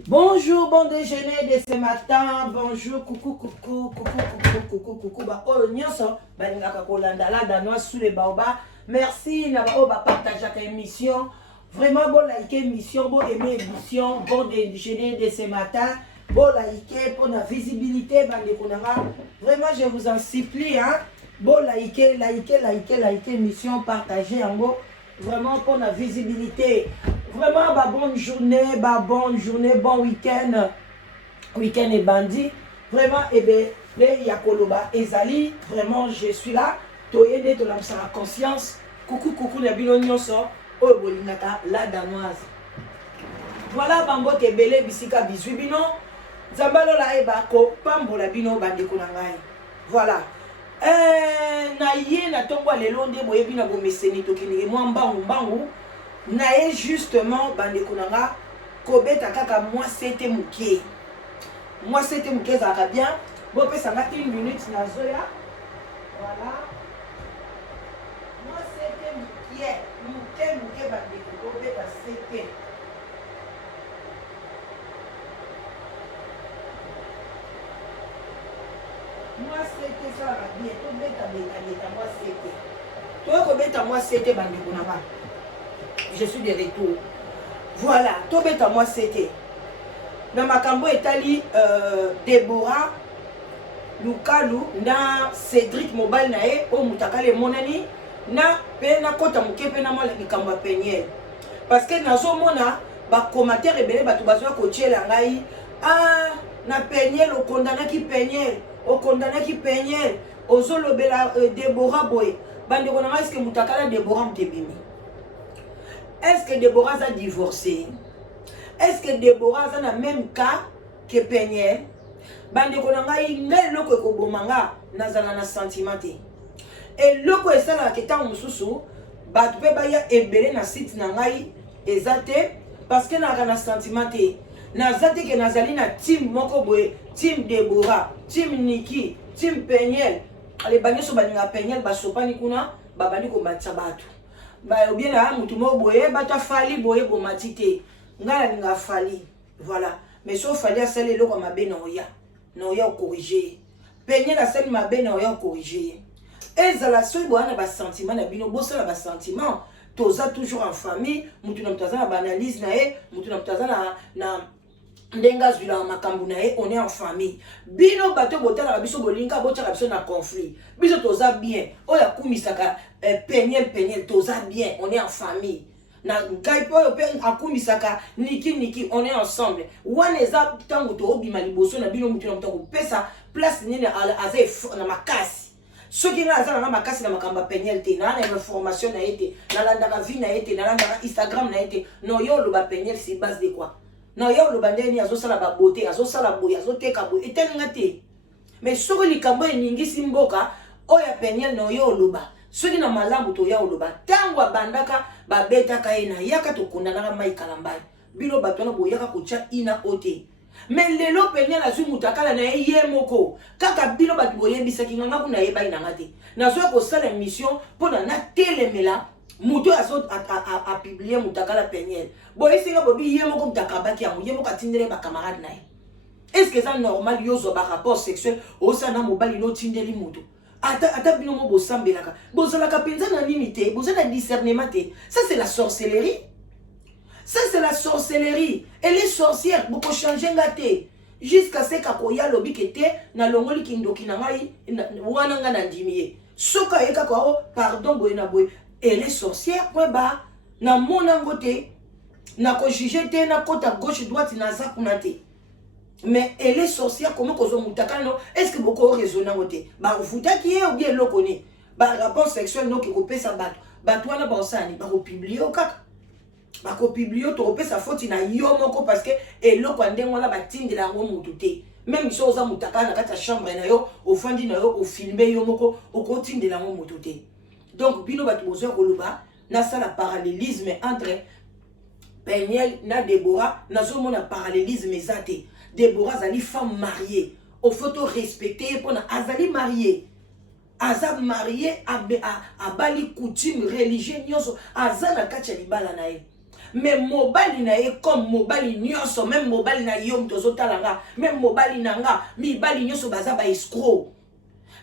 Bonjour, bon déjeuner de ce matin. Bonjour, coucou, coucou, coucou, coucou, coucou, coucou. Bah, oh, nyonso, bah, n'ingaka kolanda la danois sous les baobas. Merci, n'a pas, oh, bah, partager cette émission. Vraiment, bon, like émission, bon, aimer émission, bon déjeuner de ce matin. Bon, like, pour la visibilité, bah, les konanga. Vraiment, je vous en supplie, hein. Bon, like émission, partagez en gros. Vraiment, pour la visibilité. Vraiment, bah, bonne journée, bon week-end. Week-end et bandit. Vraiment, et bien, les Yakoloba Ezali, vraiment, je suis là. Toyede, to la conscience. Coucou, coucou, les bilonyoso. Oh, bolinaka, la danoise. Voilà, bambo kebele, bisika, bisui, bino. Zambalo la ebako, pambo la bino, bandeko nangai. Voilà. Na ye na tombo lelo nde boyebi na bomeseni tokini mwa mbangu na ye justement bandeko nanga kobeta kaka moi c'était muke ezalaka bien bopesa nga 1 minute na zoya. Voilà, moi c'était muke bandeko kobeta c'était moi c'était ça va bien to beta moi c'était to ko beta moi c'était bandeko nanga. Je suis de retour. Voilà, to beta moi c'était na makambo etali Deborah Lukalu na Cédric mobile na e o mutakale monani na pe na kota muke pe na mala likambo penyel parce que nazo mona ba commentaire ebele batu bazwa ko tiela ngai na penyel o condamna ki penyel ozolobela Deborah boy bande ko na est-ce que mutakala Deborah mtebimi. Est-ce que Deborah a divorcé? Est-ce que Deborah a le même cas que Peniel? Bande konangai ngai loko ko bomanga nazala na sentiment te. Et loko esala ke ta mususu batu pe baya ebele na site na ngai ezate parce que na sentiment te. Nazate ke nazali na team moko boye, team Deborah, team Niki, team Peniel. Ale banyoso baninga Peniel basopani kuna babani ko matsa batu. Ba ou bien là mutu mo boye bata fali boye bo matite ngala nga fali. Voilà, mais so fali a sele lo ko mabe na oya corriger penye la sele mabe na oya corriger ezala so boana ba sentiment na bino bosala ba sentiment toza toujours en famille mutu na mutaza na analyse na e mutu na mutaza na ndenga zula makambu na e on est en famille bino bato botala biso bolinga botala biso na conflit biso toza bien oya kumisaka penyel toza bien on est en famille na gaipo pe akumisaka niki on est ensemble wana eza tango to obima liboso na bino mutu na mutako pesa place nini aze na makasi soki nga azala na makasi na makamba penyel te na information na ete na landaka vie na ete na landaka Instagram na ete no yo lo ba penyel c'est base de quoi. Non, yo lo bandeni azosala ba beauté, azosala boya, azoteka boya, etelinga te. Mais soko likambo eningisi mboka, oya penyel no yo loba. Soki na malamu to ya loba, tango abandaka ba betaka ena yaka to kondana mai kalambai. Bino batona boyaka kocha ina ote. Mais lelo penyel azu mutakala na ye moko. Kaka bino batu boyebisa kinga kuna yeba ina ngate. Na zo ko sala mission pona na telemela. Muto a publié mutakala penyel. Bon, est-ce que bobi yemo mutakabaki ya yemo katindere ba camarade nae. Est-ce que c'est normal yo zo ba rapport sexuel o sana mobali no tindeli muto? Ata bino mo bosambelaka. Bozalaka penza na limité, bozala discernement te. Ça c'est la sorcellerie. Ça c'est la sorcellerie. Et les sorcières beaucoup changer ngate. Jusqu'à ce qu'akoya lobi kete na longoli kindoki na ngai wana nga na ndimiye. Soka yeka ko pardon boy na boy. Et les sorcières, quoi bah, na mon angote, na ko juger te, na kota gauche droite, na zakunate. Mais et les sorcières, comment qu'on mutaka non? Est-ce que beaucoup raisonnent angote? Bah, vous qui est ou bien le connaît? Bah, rapport sexuel non qui coupé sa batte. Bah, toi na bansani, bah, publier au kaka. Bah, ko publier to repé sa faute na yo moko parce que et le kwande ngona ba tinde la ngo mutute. Même si oza mutaka na kata chambre na yo, au fandi na yo, au filmer yo moko, au kotinde la ngo mutute. Donc, bino batu bozo koluba, na sa la parallélisme entre Peniel na Deborah, na zo mona parallélisme ezate. Deborah zali femme mariée. Au photo respecter pour na azali mariée. Azab marié a bali coutume religieux nyoso azana kacha libala na ye. mais mobali na ye comme mobali nyonso, même mobali na yo tozotalanga, même mobali na nga mibali nyonso baza ba escroc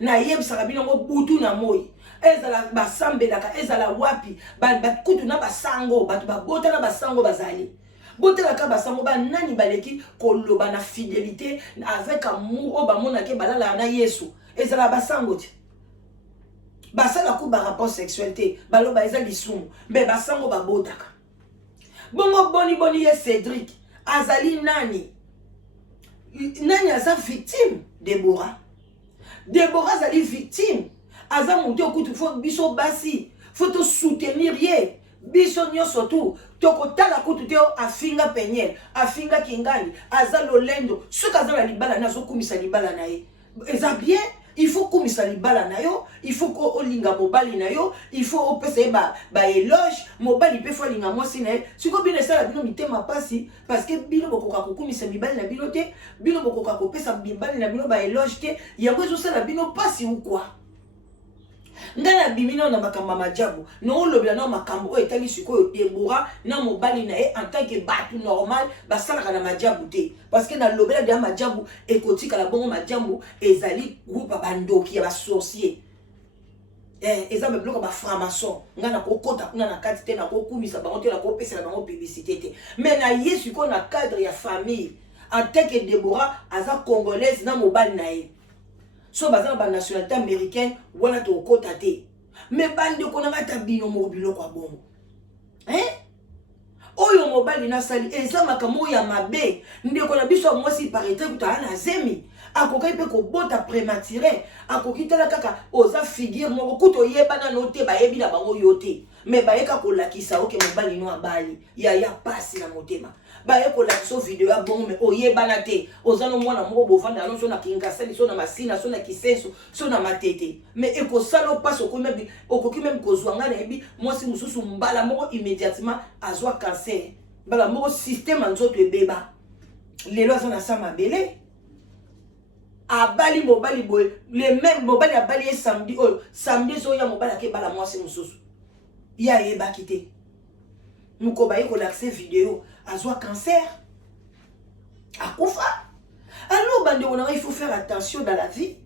na yebisaka bino ngo butu na moi ezala basambelaka ezala wapi bakutu na basango bato babota na basango bazali botelaka basango banani baleki koloba na fidélité avec amour o bamonake balala na Yesu ezala basango ti basala ku ba rapport sexualité baloba eza lisumu mais basango babotaka bongo boni ye Cédric azali nani aza victime Déborah azali victime aza mutu okutu fo biso basi faut te soutenir ye biso nyonso tu tokotala kutu te afinga penyel afinga kingani aza lolendo soki aza na libala na azokumisa libala na ye eza bien il faut kumisa libala na yo il faut ko olinga mobali na yo il faut opesa ye ba éloge mobali pe fo linga mwasi na ye siko bino esala bino mitema pasi parce que bino bokoka kokumisa mibali na bino te bino bokoka kopesa mibali na bino ba éloge te yango ezosala bino pasi ou quoi ngana bimino na makamba majabu no lobela na makambo o etali sikoyo Déborah na mobali na ye en tant que batu normal basalaka na majabu te parce que na lobela de majabu ekotika la bongo majabu ezali groupe bandoki ya ba sorcier eza bloka ba franc-maçon ngana kokota kuna na kati te na kokumisa bango te na kopesa na bango publicité te mais na yesu ko na cadre ya famille en tant que Déborah aza congolaise na mobali na ye so baza ba nationalité américaine wana to kota te mais bande ko na ngata bino mobilo kwa bongo oyo mobali na sali eza makambo ya mabe ndeko na biso mwasi paraître kutana na zemi akokai pe ko bota prématuré akoki tala kaka oza figure moko kuto yebana no te bayebi na bango yote mais bayeka ko lakisa oke mobali no abali ya pasi na motema baye ko lakisa video ya bon mais oyebana te ozano mwana moko bovanda no so na kingasali so na masina so na kisenso so na matete mais eko salo passe okoki même kozwanga na yebi mwasi mususu mbala moko immédiatement azwa cancer mbala moko système nzoto ebeba lelo azana sama belé abali mobali boy le même mobali abali ye samedi so ya mobali ke bala mwasi mususu ya yeba kité mukoba ye ko l'accès vidéo azwa cancer akufa alors bande on il faut faire attention dans la vie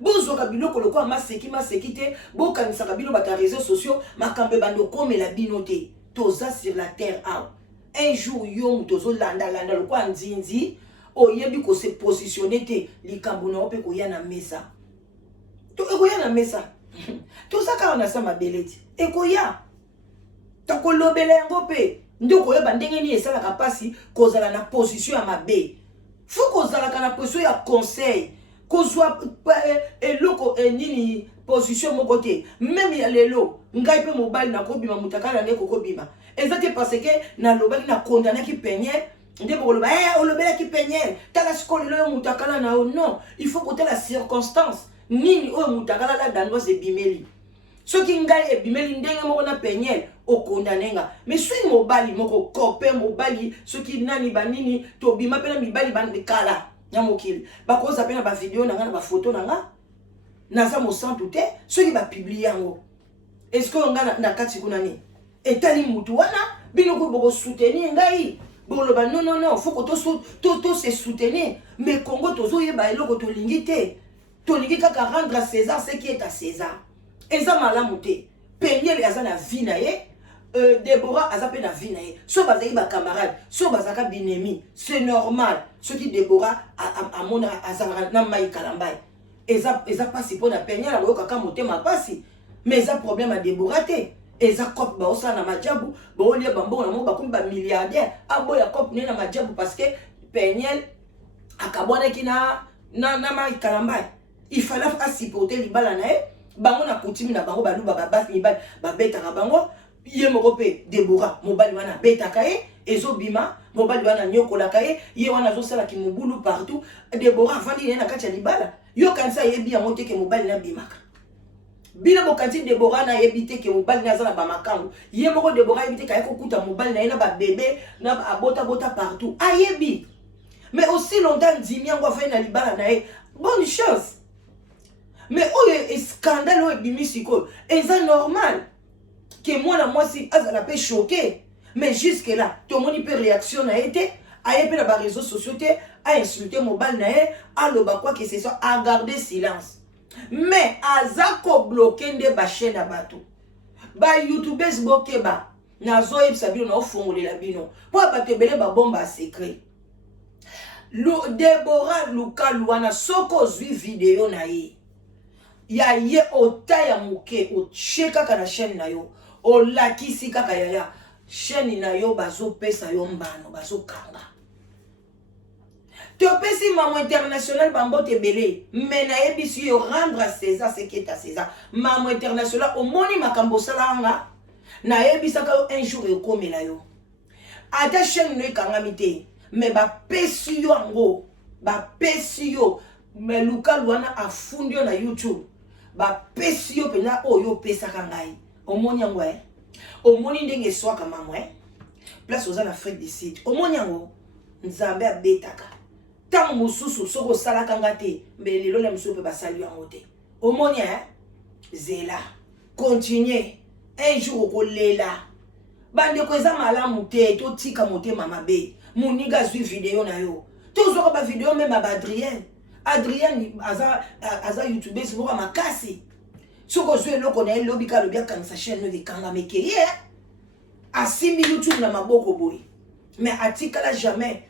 bozo kabilo koloko maseki te bo kanisa kabilo bata réseaux sociaux makambe bando comme la binote toza sur la terre un jour yom tozo landa le kwa nzinzi oyebi ko se positionner te likambo na ope ko ya na mesa to ekoya na mesa to saka na sama beleti ekoya to ko lobela yango pe ndoko yeba ndenge ni esalaka pasi kozala na position ya mabe faut kozala na position ya conseil kozwa eloko nini position moko te même ya lelo ngai pe mobali na kobima mutakala ne kokobima ezate parce que na lobaki na condamner ki penyel nde bokoloba olobela ki penyel tala sikolo yo mutakala na o non il faut côté la circonstance nini oyo mutakala la dandoise ebimeli soki ngai ebimeli ndenge moko na penyel okondanenga mais soki mobali moko copain mobali soki nani banini tobima pena mibali bandekala na mokili bakoza pena ba video na nga na ba photo na nga naza mosantu te soki ba publier yango est-ce que nga na kati kuna ni etali mutu wana bino ko boko soutenir ngai boloba non faut que to se soutenir mais Congo tozo yeba eloko to lingi te to lingi kaka rendre à César ce qui est à César eza malamu te penyele aza na vie na ye Déborah aza pe na vie na ye so bazaki ba camarade so bazaka binemi c'est normal ce qui Déborah a mona azara na mai kalambai eza pasi pona penyela boyo kaka motema pasi mais eza problème à Déborah te eza cop ba osa na majabu ba olie bambo na mo ba kumba milliardaire aboya cop ne na majabu parce que penyel akabona kina na mai kalambai il fallait supporter libala na ye bango na kutimi na bango baluba babasi mibali babetaka bango ye moko pe Déborah mobali wana betaka ye ezobima mobali wana nyokolaka ye ye wana azosala ki mobulu partout Déborah vandi ne na kati ya libala yo kanisa yebi yango te ke mobali na bimaka bina bokanti Déborah na yebi te ke mobali na zala ba makambo ye moko Déborah yebi te ka ekokuta mobali na ye na ba bébé na bota partout ayebi mais aussi longtemps ndimi yango afai na libala na ye bonne chose mais oyo scandale oyo ebimi sikoyo eza normal que moi na mwasi azala pe choqué Mais jusque là, tout le monde peut réaction a été, a été dans les réseaux sociaux, a insulté mobile nae, a loba quoi que ce soit, a gardé silence. Mais azako bloqué de ba chaîne à bateau. Ba YouTubers bloqué ba. Nazo yebisa bino na ofongole la bino. Po abate bele ba bomba secret. Deborah Luka Luana soko zwi vidéo na ye. Ya ye otaya muke o cheka kana chaîne na yo. O lakisi kaka yaya. Chaîne na yo bazo pesa yo mbano bazo kanga. Te pesi maman international bambo te belé. Mais na yebisi yo rendre à César ce qui est à César. Maman international au moni makambo salanga. Na yebisa ka un jour yo komela yo. Ata chaîne no kangamite. Mais ba pesi yo ango. Ba pesi yo. Mais Luka Luana a fundi na YouTube. Ba pesi yo pena o yo pesa kangai. O moni ango o moni ndenge swaka mamwe. Place aux en Afrique du Sud. O moni ango. Nzambe abetaka. Tant mosusu soko sala kangate. Mais lelo le musu pe basali yango te. O moni zela. Continuez. Un jour ko lela. Bande ko eza malamu te to tika mote mama be. Muniga zwi vidéo na yo. Toujours ba vidéo même ba Adrien. Adrien aza YouTuber c'est pour makasi. Soko zwe loko na lobika lobia kanisa chaîne de kanga meke asimi YouTube na maboko boy. Mais atika la jamais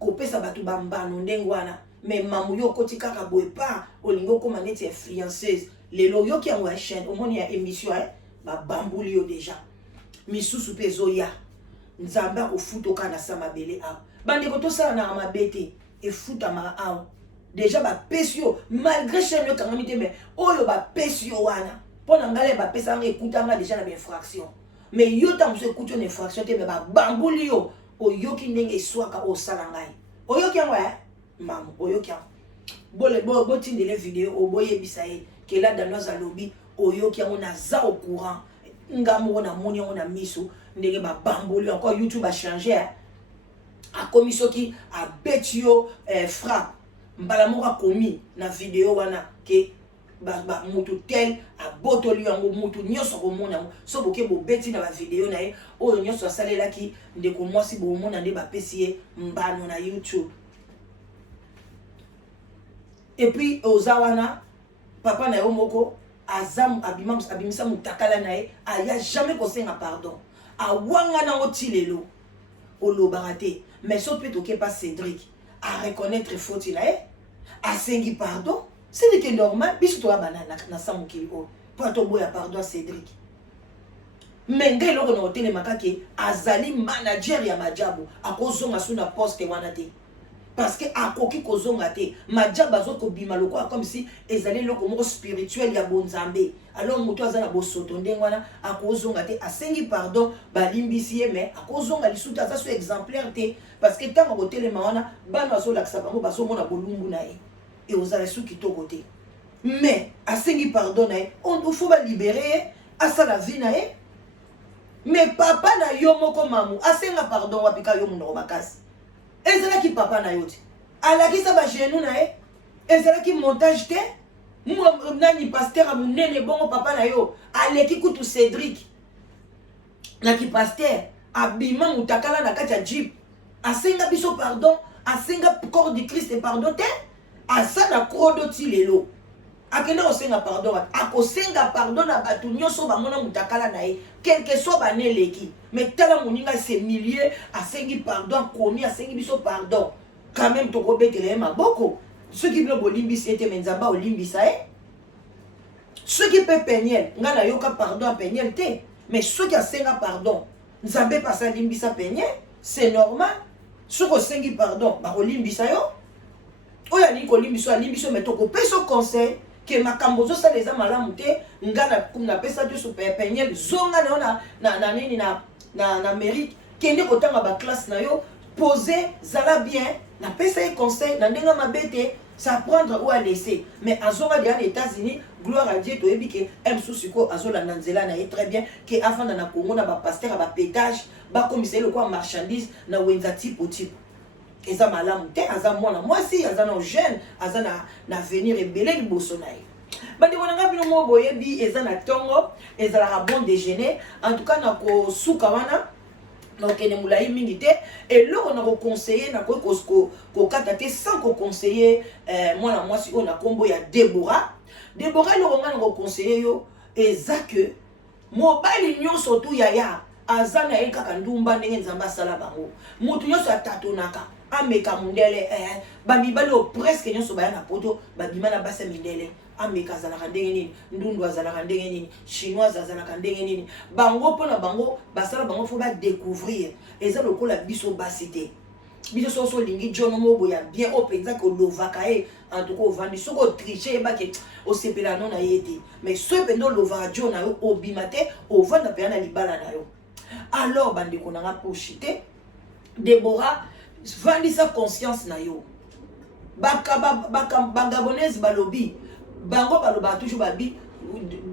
ko pesa batu bambano ndengwana. Mais mamu yo kotika ka boy pa olingo ko maneti influenceuse. Lelo yo ki angwa chaîne au moni ya émission ba bambuli yo déjà. Misusu pezo ya. Nzamba ko futoka na sama bele a. Bande ko to sala na mabete e futa ma a. Déjà ba pesio malgré chaîne yo kangamite mais oyo ba pesio wana. Pona ngale ba pesa nga ekutanga déjà na infraction. Mais yo ta muso ekuti na infraction te mais ba bambuli yo oyoki ndenge swaka o sala ngai. Oyoki angwa mamu oyoki angwa. Bo tindele vidéo o boye bisaye que là dans nos lobby oyoki angwa na za au courant. Ngamo na moni on a miso ndenge ba bamboli encore YouTube a changé a commission qui a betio frappe mbala moko komi na vidéo wana ke ba mutu tel a botoli yango mutu nyoso ko mona so boke bo beti na ba vidéo na ye oyo nyoso asalela ki ndeko mwasi bo mona nde ba pesi mbano na YouTube. Et puis ozawana papa na yo moko azam abimisa mutakala nae aya jamais kosenga pardon awanga na otilelo olobarate mais so peut toke pas Cédric à reconnaître faute nae a sengi pardon c'est que normal biso to banana na samukili o pour to boya pardon Cédric mais ngelo ko no tele makake azali manager ya majabu akozonga suna poste wana te. Parce que akoki kozonga te majaba zoko bima loko comme si ezali loko moko spirituel ya bonzambe alors moto azana bosoto ndengwana akozonga te asengi pardon balimbisi mais akozonga lisuta za so exemplaire te parce que tant ko telema wana bana zo laksa bango baso mona bolumbu na e et ozala su kitoko te mais asengi pardon na on faut ba libérer asa la vie na e mais papa na yo moko mamu asenga pardon wapika yo muno bakasi. Ezala ki papa na yote. Alaki sa ba genou na e. Ezala ki montage te. Nani pasteur a munene bongo papa na yo. Aleki kutu Cédric. Na ki pasteur abima mutakala na kati ya jeep. Asenga biso pardon. Asenga corps du Christ et pardon te. Asa na krodo ti lelo. Akenda osenga pardon. Akosenga pardon na batu nyonso ba mona mutakala na e. Quel que soit ba neleki. Mais tala moninga c'est milliers asengi pardon komi asengi biso pardon. Quand même to kobetele maboko. Ceux qui veulent bolimbisi ete menzamba olimbisa e. Ceux qui peuvent peigner, ngana yoka pardon peigner te. Mais ceux qui asenga pardon, nzambe pasa limbisa peigner, c'est normal. Ceux qui asengi pardon, ba olimbisa yo. Oya ni ko limbiso mais to ko peso conseil que makambo zo sa les amalamu te ngana na pesa tu super peigner zonga na nini na mérite kende kotanga ba classe na yo poser zala bien na pesa et conseil na ndenga mabete ça prendre ou à laisser mais azonga des États-Unis gloire à Dieu to ebike msusiko azola nanzela na très bien que avant na Congo na ba pasteur ba pétage ba commissaire le quoi marchandise na wenza tipo tipo eza malamu te aza mwana mwasi aza na jeune aza na venir ebele liboso na ye bandi konanga bino mo boyebi eza na tongo eza la bon déjeuner en tout cas na ko suka wana donc ene mulai mingi te et là on a conseillé na ko kata te sans ko conseiller mwana mwasi on a kombo ya Déborah le on a conseillé yo eza que mobali nyonso tu yaya azana ye kaka ndumba ndenge nzamba sala bango mutu nyonso atatonaka ameka mundele bamibali o presque nyonso baya na poto babima na basa mindele ameka azalaka ndenge nini ndundu azalaka ndenge nini chinoise azalaka ndenge nini bango mpona bango basala bango fo badécouvrir eza lokola biso basi te biso soso olingi jono mobo ya bien o mpenza ke olovaka ye en tout cas ovandi soki otriche yebake osepela no na ye te mais soki mpenza olovaka jo na yo obima te ovanda mpenza na libala na yo alors bandeko nanga poshi te Déborah vandisa conscience na yo bagabonese balobi bango baloba toujours babi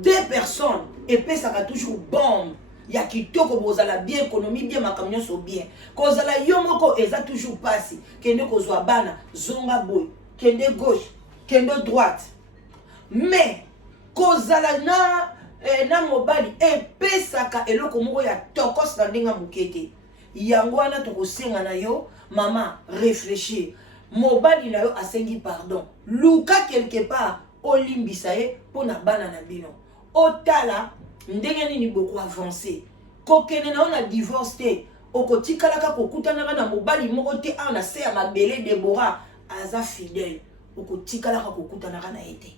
deux personnes epesaka toujours bombe ya kitoko bozala bien économie bien makambo nyonso bien kozala yo moko eza toujours pasi kende kozwa bana zonga boy kende gauche kende droite mais kozala na mobali epesaka eloko moko ya tokos na ndenga mokete yango wana tokosenga na yo mama réfléchir mobali na yo asengi pardon luka quelque part olimbisa ye pona bana na bino otala ndenge nini beaucoup avancé kokene na ona divorce te okotikalaka kokutanaka na mobali moko te ana se ya mabele Déborah aza fidèle okotikalaka kokutanaka na ye te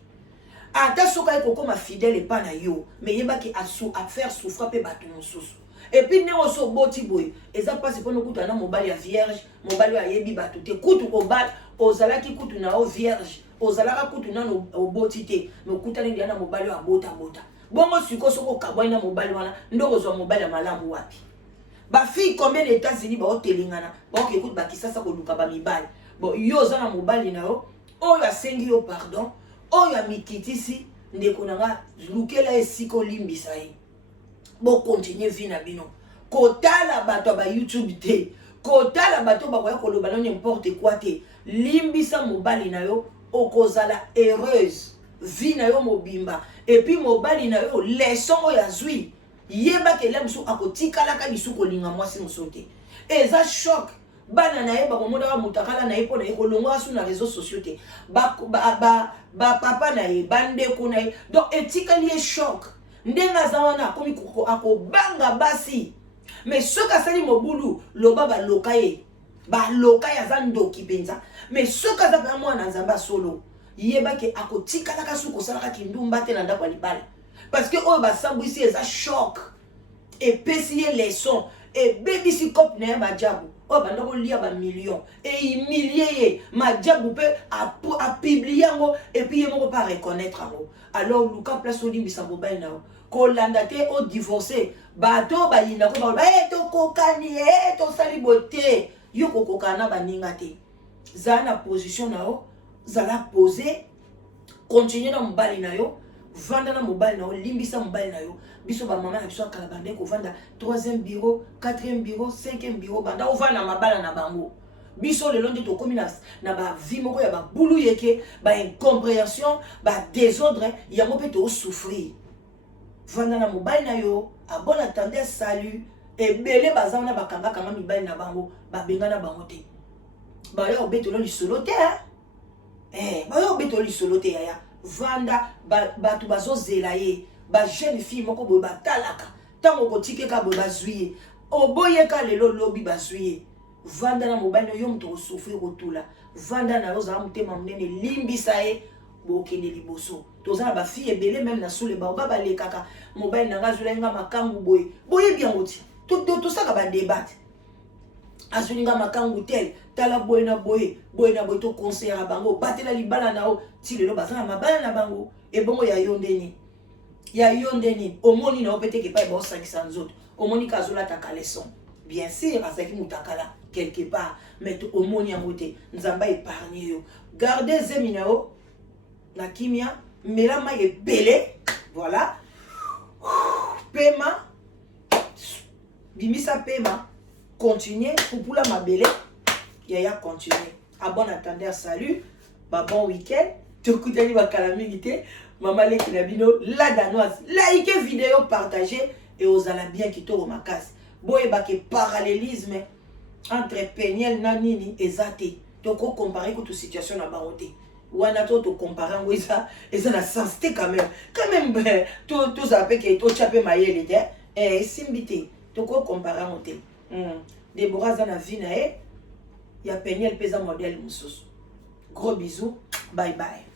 ata soka ekokoma fidèle epa na yo mais yebaki a faire souffrir pe bato mosusu et puis ndenge oso oboti boye eza mpasi mpona okutana na mobali ya vierge mobali oyo ayebi bato te kutu kobala ozalaki kutu na o vierge ozalaka kutu nano oboti te mais okutani ndia na mobali oyo abota bongo siko soko okabwani na mobali wana ndoko ozwa mobali ya malamu wapi bafille combien d'États-Unis baotelingana baoke ekuti bakisasa koluka bamibali bon yo oza na mobali na yo oyo asengi yo pardon oyo amikitisi ndeko nanga lukela esika olimbisa ye bo continue vie na bino kotala bato ba YouTube te kotala bato bakoya koloba na n'importe quoi te limbisa mobali na yo okozala heureuse vie na yo mobimba et puis mobali na yo leçon oyo azwi yeba ke lemsu akotikalaka lisu kolinga mwasi mosote eza choc bana na ye bakomonaka mutakala na ye mpo na ye kolongwa su na réseaux sociaux te papa na ye bandeko na ye donc etikali ye choc ndenge aza wana akomi akobanga basi mais soki asali mobulu loba baloka ye aza ndoki mpenza mais soki aza mpenza mwana nzambe solo yebaki akotikalaka su kosalaka kindumba te na ndako ya libala parce que oyo basambwisi eza choc epesi ye leçon ebebisi cope na ye majabu oyo banda kolia bamillion ehumilie ye majabu mpe apiblie yango epuis ye moko pa reconnaître yango alors luka place olimbisa mobali na yo kolanda te odivorce bato bayindako baloba tokokani tosali bote yo kokokana na baninga te zala na position na yo zala pose continue na mobali na yo vanda na mobali na yo limbisa mobali na yo biso ba mama na biso akala bande ko vanda 3e bureau 4e bureau 5e bureau banda ovanda mabala na bango biso lelo nde tokomi na ba vie moko ya ba bulu yeke ba incompréhension ba désordre yango pe to souffrir vanda na mobali na yo a bon attendre salut ebele bazana bakanga kanga mibali na bango babenga na bango te ba yo betolo lisolo te ba yo betolo lisolo te yaya vanda bato bazozela ye ba jeune fille moko boye batalaka tango kotikeka boye bazwi oboyeka lelo lobi bazwi vanda na mobali yo moto osouffrir kotula vanda na yo ozala motema monene limbisa ye bokende liboso toza na bafille ebele même na sule baoba balekaka mobali nanga azwila nga makangu boye boyebi yango ti tosaka badebate azulinga makangu tel tala boye na boye to conseillera bango batela libala na yo ti lelo baza na mabala na bango ebongo ya yo ndeni omoni na yo peteke epai baosangisa nzoto omoni ka azolataka leson bien sûr azalaki mutakala quelque part mais omoni yango te nzamba épargne yo garde zemi na yo na kimia mela mai ebele voilà pema bimisa pema continuer pour la mabele yaya continuer à bon attendeur salut ba bon week-end tokutani bakala mingi te mama leki na bino la danoise like vidéo partager et ozala bien kitoko makasi boyeba ke parallélisme entre Peniel na nini ezate to ko comparer ko to situation na bango te wana to comparer ngo eza na sens te quand même to zape ke to chape mayele te simbi te to ko comparer ngo te Deborah za na vie na ya Peniel pesa modèle mususu. Gros bisous, bye bye.